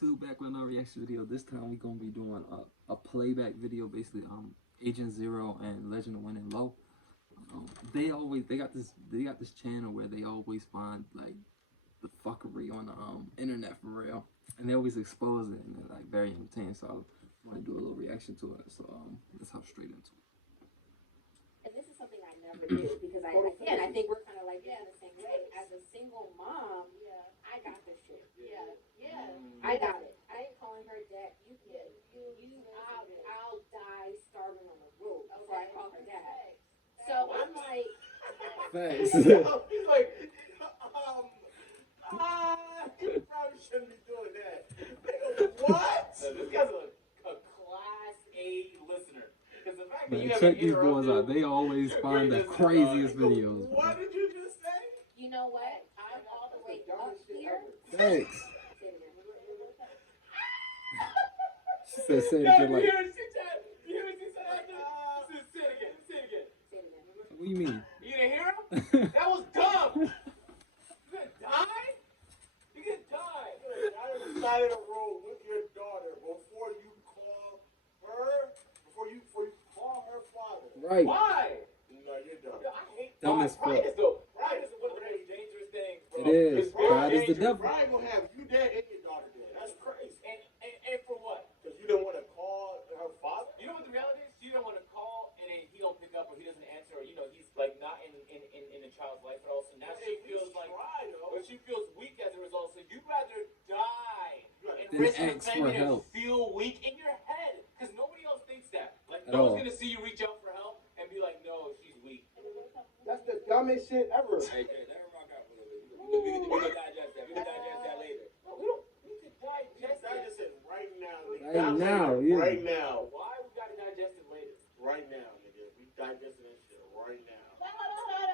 2 back on our reaction video. This time we gonna be doing a playback video, basically Agent Zero and Legend of Winning Low. They got this channel where they always find like the fuckery on the internet for real, and they always expose it, and they're like very entertaining. So I want to do a little reaction to it. So let's hop straight into it. And this is something I never did because I think we're kind of like in the same way. As a single mom, I got this shit. I got it. I ain't calling her dad. I'll die starving on the road before I call her dad. So I'm like, Thanks. He's like, you probably shouldn't be doing that. What? This guy's a class A listener. Because the fact that you Man, have check these boys out. They always find the craziest videos. What did you just say? you know what? I'm all the way up here. Thanks. Say it again. She said, "Say it No, again." Like, you hear what she said? You hear what she said after? Say it again. Say it again. Say it again. what do you mean? You didn't hear him? That was dumb. You gonna die? You gonna die. You're gonna die on the side of the road with your daughter before you call her father. Right. Why? No, you're dumb. I hate Dumb pride. as fuck. Pride is one of the most dangerous things, bro. It is. It's very Pride is the dangerous. devil. Brian gonna have you dead and your daughter dead. That's crazy. And for what? Because you didn't want to call her father? You know what the reality is? You don't want to call and then he don't pick up or he doesn't answer or he's like not in the child's life at all. So now she feels like she feels weak as a result. So you'd rather die and Then risk ask for defending and help. feel weak in your head because nobody else thinks that. Like At no all. one's gonna see you reach out for help and be like, no, she's weak. That's the dumbest shit ever. Hey, let her rock out for a little bit. We can digest that. We can digest that later. No, we don't need to digest that. Digest it right now, nigga. Right now, yeah. Right now. Why we gotta digest it later? Right now, nigga. We digesting that shit right now.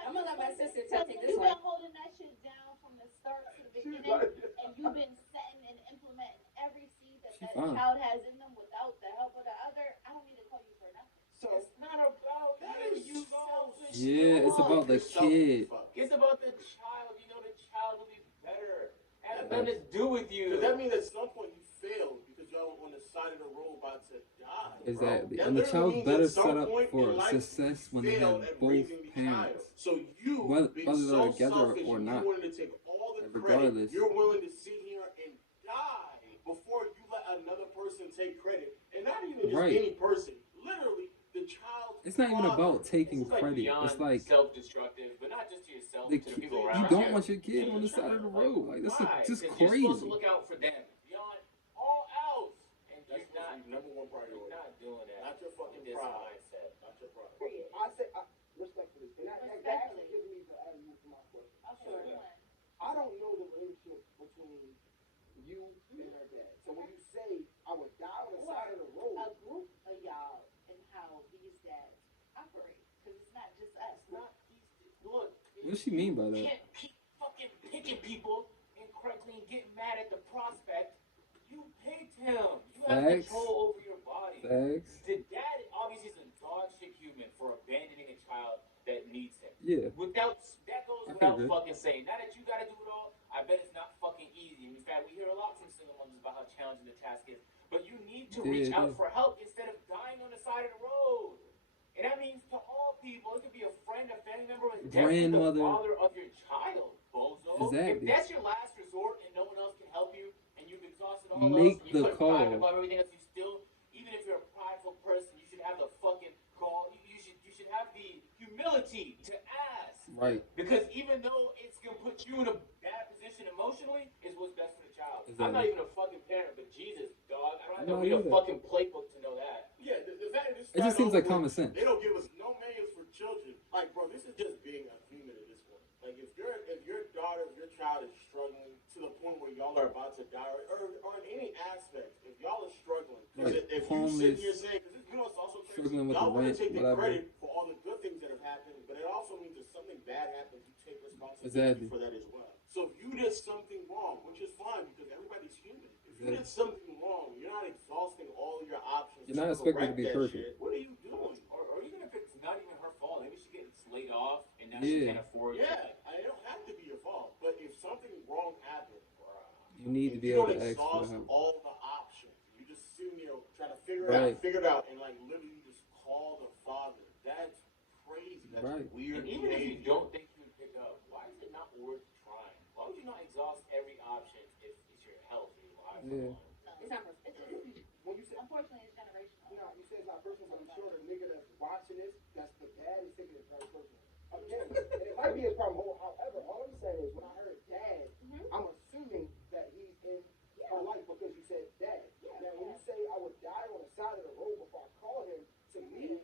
I'm gonna let my sister take this You've one. been holding that shit down from the start to the beginning, and you've been setting and implementing every seed that She that fine. child has in them without the help of the other. I don't need to call you for nothing. So it's not about you selfish. Yeah, it's about the kid. It's about the child. You know the child will be better. It has nothing to do with you. Does that mean at some point you failed because y'all were on the side of the road about to die? Exactly. That And the literally child's means better at some set up point for in life success you when they have failed at both raising the parents. child. So you, Whether being they're so together selfish or and not. you wanted to take all the Regardless. credit, you're willing to sit here and die before you let another person take credit. And not even just Right. any person. Literally, the child. It's not even about taking credit. It's like self-destructive, but not just to yourself, the to the kid, people you around don't want your kid on the side of the road. Like this Why? is just 'Cause you're supposed to crazy. look out for them beyond all else, and That's you're not. number one You're priority. not doing that. Not your fucking in this pride. mindset. Not your pride. I say, respectfully, and that actually gives me the avenue for my question. I'll show you. I don't know the relationship between you and her dad. So when you say I would die on the side of the road, A group of y'all and how these dads operate, because it's not just us. Not look. What does she mean by You that? can't keep fucking picking people incorrectly and getting mad at the prospect. You picked him. You have Facts. control over your body. Facts. The dad obviously is a dog shit human for abandoning a child that needs him. Yeah. That goes I without figured. fucking saying. Now that you gotta do it all, I bet it's not fucking easy. In fact, we hear a lot from single mothers about how challenging the task is. But you need to reach Yeah, out yeah. for help instead of dying on the side of the road. And that means to all people, it could be a friend, a family member, and definitely the Grandmother. father of your child, bozo. Exactly. If that's your last resort and no one else can help you, and you've exhausted all Make else, and the you put pride call. above everything else, you still, even if you're a prideful person, you should have the fucking call. You should have the humility to ask. Right. Because even though it's gonna put you in a bad position emotionally, it's what's best for the child. Exactly. I'm not even a fucking parent, but Jesus, dog, I don't have to No, read a either. fucking playbook to know that. Yeah, the fact that this It just started seems off like with, common sense. They don't give us no manuals for children. Like, bro, this is just being a human at this point. Like, if your daughter, if your child is struggling to the point where y'all are about to die, or in any aspect, if y'all are struggling, because Right. if you Homeless, sit here saying, because you know it's also crazy, struggling with y'all the want rent, to take the whatever. credit for all the good things that have happened, but it also means if something bad happens, you take responsibility Exactly. for that as well. So if you did something wrong, which is fine because everybody's human, if you Exactly. did something wrong, you're not exhausting all of your options. You're not to expected to correct be that perfect. shit. What are you doing? Or even if it's not even her fault, maybe she gets laid off and now she Yeah. can't afford Yeah, it don't have to be your fault. But if something wrong happened, You need to be you able don't to ask for exhaust help. all the options. You just sitting there trying to Right. figure it out, and like literally you just call the father. That's crazy. That's Right. weird. And even if you don't think you can pick up, why is it not worth trying? Why would you not exhaust every option if it's your health or your life? Yeah. It's not personal. It's just, When you say, Unfortunately, it's generational. no, you say it's not personal, but I'm sure the nigga that's watching this, that's the dad, is taking it very personal. Again, and it might be his problem. However, all I'm saying is when I heard dad, I'm assuming that he's in her life because you said dad. Now, when you say I would die on the side of the road before I call him, to me,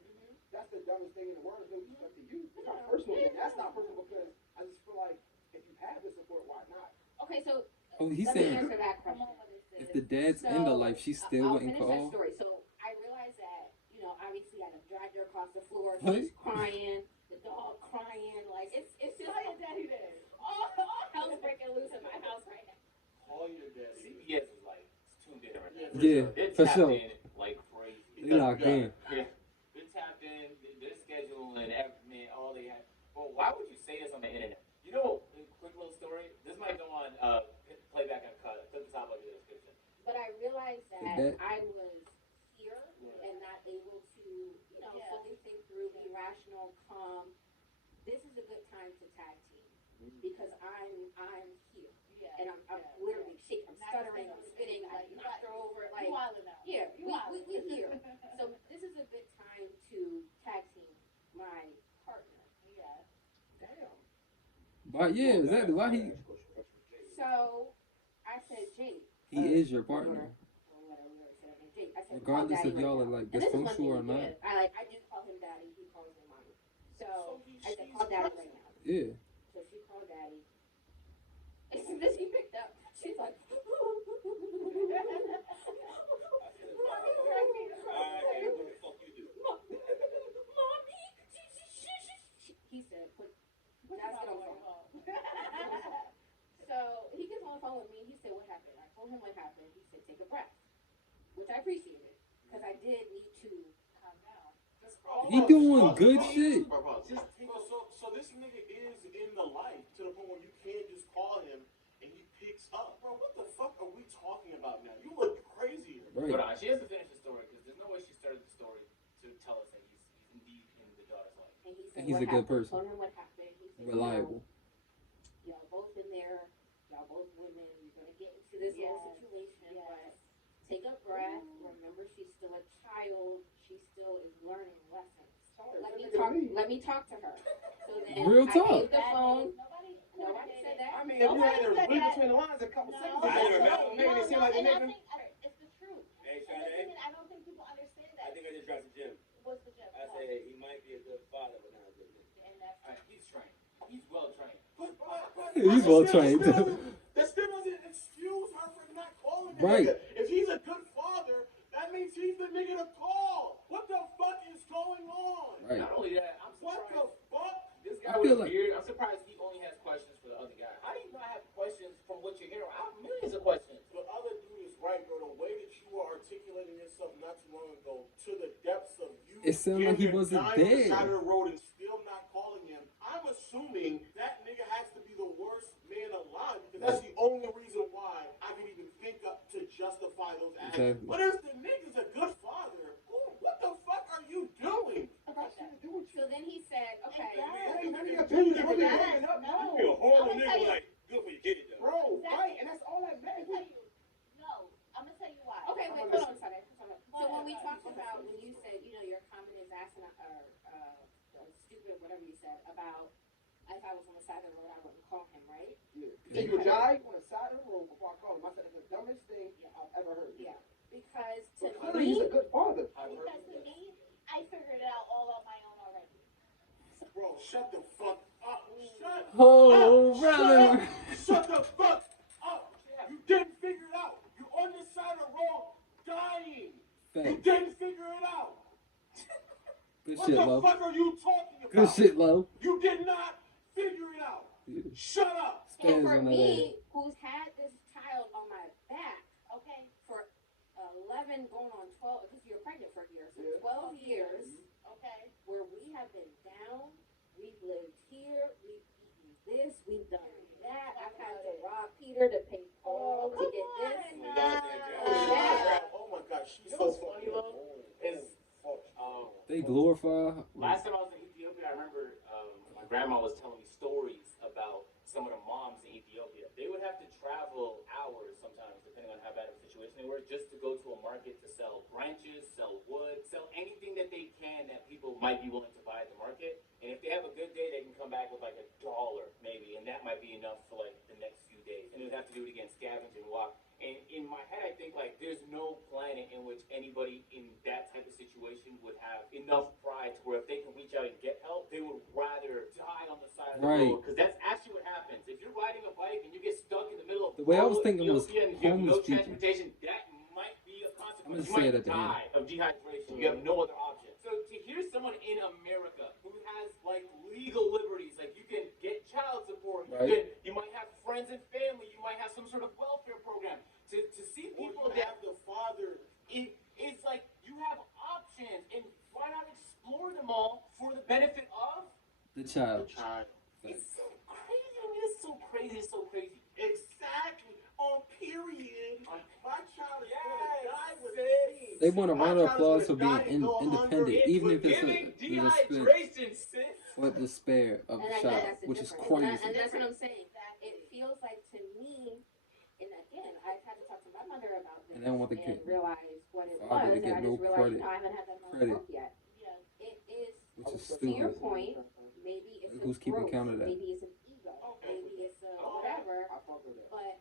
that's the dumbest thing in the world. No respect to you. It's not personal. And that's not personal because I just feel like if you have the support, why not? okay, so Oh, he's let me saying answer that Come question. on with this. if the dad's in the life, she still I'll wouldn't finish that call. story. So I realized that, you know, obviously I done dragged her across the floor. What? She's crying, the dog crying. Like, it's just Tell your daddy that. all hell's breaking loose in my house right now. Call your daddy. CBS is like tuned in right now. Yeah, They're for tapped sure. in like crazy. They locked in. Yeah. They're tapped in. Their schedule and everything. All they have. But why would you say this on the internet? You know, a quick little story. This might go on playback and cut. It doesn't sound like the description. But I realized that That- I was here and not able to, you know, fully think through, be rational, calm. This is a good time to tag team because I'm here Yeah. and I'm literally shaking, I'm stuttering, I'm spitting, I knocked her over, like, You wildin' out. yeah, You wildin'. we here. So this is a good time to tag team my partner. Yeah. Damn. But yeah, exactly. Why he So I said, Jake. is your partner. Or whatever we said. I said, Jake. I said, Regardless call if daddy y'all right are now. like And this is one dysfunctional thing or he not. did. I do call him daddy. He calls me mommy. So I said, call daddy right now. Yeah. So she called daddy. As soon as he picked up, she's like, Mommy, he said, let's get on the phone. So he gets on the phone with me. He said, what happened? I told him what happened. He said, take a breath, which I appreciated because I did need to calm down. He doing good shit. So this nigga is in the life to the point where you can't just call him and he picks up. Bro, what the fuck are we talking about now? You look crazy. Right. But she has to finish the story because there's no way she started the story to tell us that he's indeed in the daughter's life. And he said, And he's what a good happened? person. Told him what happened. He said, Reliable. Y'all both in there. Y'all both women. You're gonna get into this little situation, but take a breath. Remember, she's still a child. She still is learning lessons. Let me talk to her. So then Real I talk. gave the phone. Nobody said that. I mean, if you had to read between the lines a couple seconds ago, maybe it seemed like the And I nigga. think it's the truth. Hey, And the thing Sade, is, I don't think people understand I that. think I just dropped the gym. What's the gem? I say he might be a good father, but not a good man. And that's All right, he's trained. He's well trained. He's well trained. That still doesn't excuse her from not calling the Right. nigga. If he's a good father, that means he's the nigga to call. What the fuck is going on? Right. Not only that, I'm What the surprised. fuck? This I guy feel with a like- beard, I'm surprised he only has questions for the other guy. How do you not have questions from what you're hearing? I have millions of questions. The other dude is right, bro. The way that you were articulating yourself not too long ago, to the depths of you, It sounded like he damn near wasn't dying on the there. side of the road and still not calling him. I'm assuming that nigga has to be the worst man alive because that's the only reason why I can even think up to justify those actions. Exactly. But if the nigga's a good father, what the fuck are you doing? I got shit to do with you. So then he said, okay. Hey, man, your opinion wasn't backing up. No. You a horrible I'ma tell nigga, you- like, good for your kid, though. Bro, right, and that's all that Let me matters. tell you. No. I'm gonna tell you why. Okay, wait, hold on, sorry. So when we talked about, when you said, you know, your comment is asinine or stupid, whatever you said, about if I was on the side of the road, I wouldn't call him, right? Yeah. If you die on the side of the road before I call him, I said it's the dumbest thing I've ever heard. Yeah. Because So to clearly he's a me, good father. Because to me, I figured it out all on my own already. Bro, shut the fuck up. Shut Oh, up. brother. Shut the fuck up. You didn't figure it out. You're on the side of the road dying. You Facts. didn't figure it out. Good What shit, the Lo. fuck are you talking about? Good shit, Lo. You did not figure it out. Yeah. Shut up. and Spaz for on that me, who's had this child on my back, okay, for 11 going on 12, because you're pregnant for a year, so Yeah. 12 years, Okay? where we have been down, we've lived here, we've eaten this, we've done that. I've had to rob Peter to pay Paul to get glorify. Last time I was in Ethiopia, I remember my grandma was telling me stories about some of the moms in Ethiopia. They would have to travel hours sometimes, depending on how bad of a situation they were, just to go to a market to sell branches, sell wood, sell anything that they can that people might be willing to buy at the market. And if they have a good day, they can come back with like $1 maybe, and that might be enough for like the next few days. And they'd have to do it again, scavenge and walk. And in my head, I think like there's no planet in which anybody in that type of situation would have enough pride to where if they can reach out and get help, they would rather die on the side of the road. Because that's actually what happens. If you're riding a bike and you get stuck in the middle of The way I was thinking was Ethiopia and you have no homeless people. transportation, that might be a consequence. I'm You gonna say might it at the end. die of dehydration. You have no other option. So to hear someone in America who has like legal liberties, like you can get child support, Right. you might have friends and family, you might have some sort of welfare program. To see people that have the father. it's like you have options, and why not explore them all for the benefit of The child. It's so crazy. I mean, it's so crazy. It's so crazy. Exactly. On period. My child is Yes, gonna die with sis. me. They want a My round of child is applause for gonna being die and go independent, hungry. even if it's Forgiving with a spit dehydration, sis. or despair of the And child, that's the which is difference. crazy. And that's what I'm saying. It feels like to me, and again, I've had to talk to my mother about this And they don't want the kid. realize what it Father to was, and get I no just realized, credit. I haven't had that moment Credit. yet. Yeah. It is, Which is to your stupid. point, maybe it's And who's a keeping growth, count of that? maybe it's an ego, maybe it's a whatever, I fuck with that. but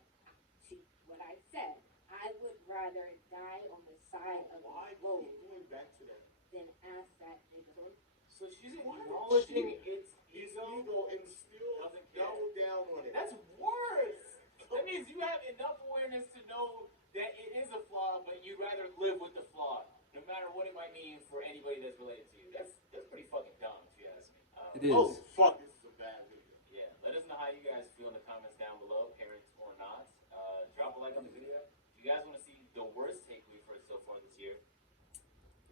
to what I said, I would rather die on the side of Why the road going back to that? than ask that nigga. So she's acknowledging its His ego. ego and still Doesn't care. double down on it. That's worse. That means you have enough awareness to know that it is a flaw, but you'd rather live with the flaw, no matter what it might mean for anybody that's related to you. That's pretty fucking dumb, if you ask me. It is. Oh fuck, this is a bad video. Yeah, let us know how you guys feel in the comments down below, parents or not. Drop a like on the video. If you guys want to see the worst take we've heard so far this year,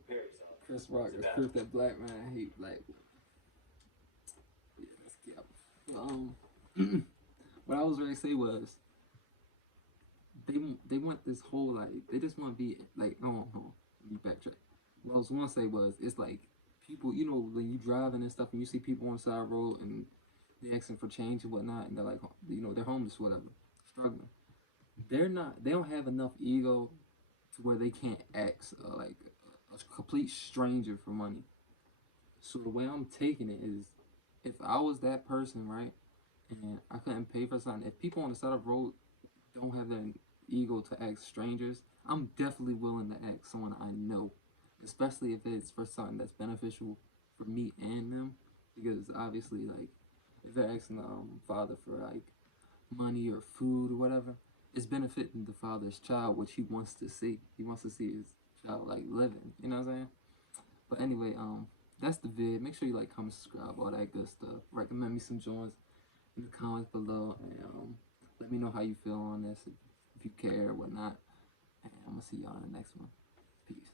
prepare yourself. Chris Rock It's is about- proof that black men hate black women. Yeah, that's cap. What I was ready to say was they want this whole like they just want to be like hold on, let me backtrack. What I was gonna say was it's like people, you know, when you driving and stuff and you see people on the side of the road and they asking for change and whatnot and they're like, you know, they're homeless, whatever, struggling. They don't have enough ego to where they can't ask like a complete stranger for money. So the way I'm taking it is, if I was that person, right, and I couldn't pay for something, if people on the side of the road don't have that ego to ask strangers, I'm definitely willing to ask someone I know, especially if it's for something that's beneficial for me and them, because obviously, like, if they're asking the father for like money or food or whatever, it's benefiting the father's child, which he wants to see. He wants to see his child like living. You know what I'm saying? But anyway, that's the vid. Make sure you like, comment, subscribe, all that good stuff. Recommend me some joints in the comments below, and let me know how you feel on this, if you care or whatnot. And I'm gonna see y'all in the next one. Peace.